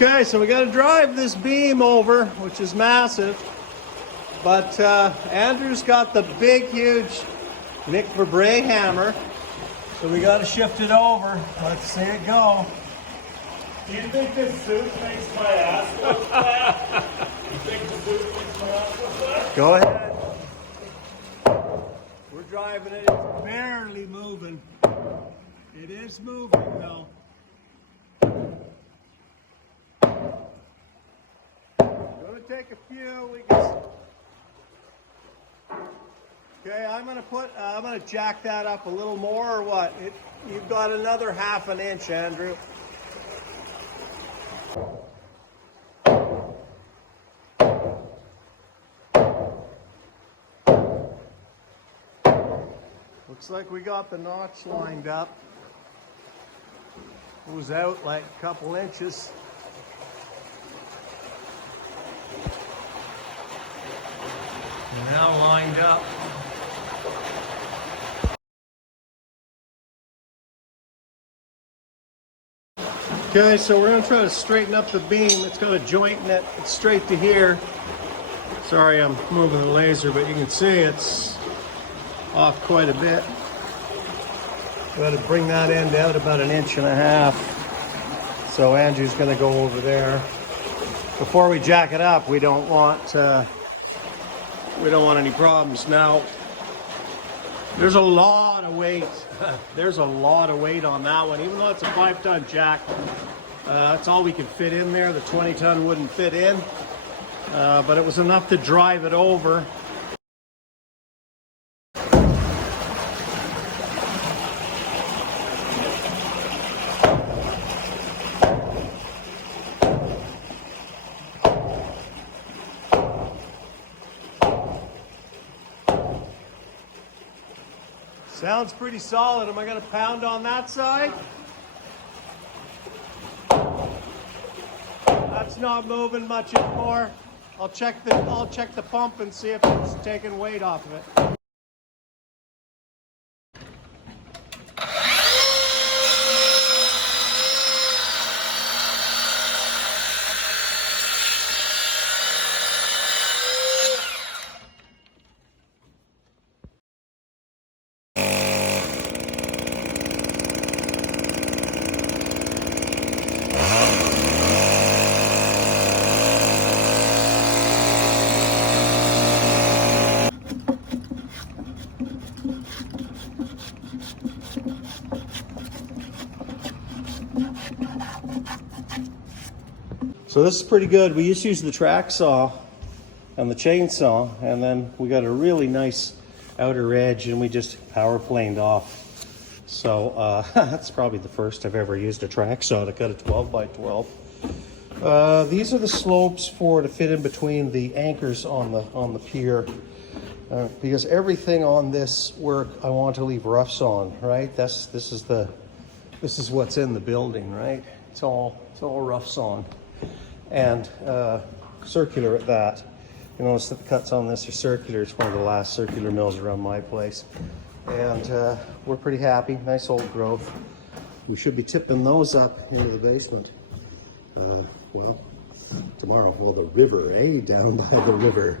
Okay, so we got to drive this beam over, which is massive. But Andrew's got the big, huge Nick Verbrae hammer. So we got to shift it over. Let's see it go. Do you think this suit makes my ass look flat? You think the suit makes my ass look flat? Go ahead. We're driving it. It's barely moving. It is moving though. Gonna take a few. Okay, I'm gonna jack that up a little more, or what? You've got another ½ an inch, Andrew. Looks like we got the notch lined up. It was out like a couple inches. Now lined up. Okay, so we're gonna try to straighten up the beam. It's got a joint in it. It's straight to here. Sorry, I'm moving the laser, but you can see it's off quite a bit. We got to bring that end out about 1.5 inches. So Andrew's going to go over there. Before we jack it up, we don't want any problems. Now, there's a lot of weight. There's a lot of weight on that one, even though it's a 5-ton jack. That's all we could fit in there. The 20-ton wouldn't fit in, but it was enough to drive it over. Sounds pretty solid. Am I going to pound on that side? That's not moving much anymore. I'll check the pump and see if it's taking weight off of it. So this is pretty good. We just use the track saw and the chainsaw, and then we got a really nice outer edge, and we just power planed off. So that's probably the first I've ever used a track saw to cut a 12 by 12. These are the slopes to fit in between the anchors on the pier, because everything on this work I want to leave roughs on. Right? This is what's in the building. Right? It's all roughs on. And circular at that. You notice that the cuts on this are circular. It's one of the last circular mills around my place. And we're pretty happy. Nice old growth. We should be tipping those up into the basement. Well, tomorrow. Well, the river, down by the river.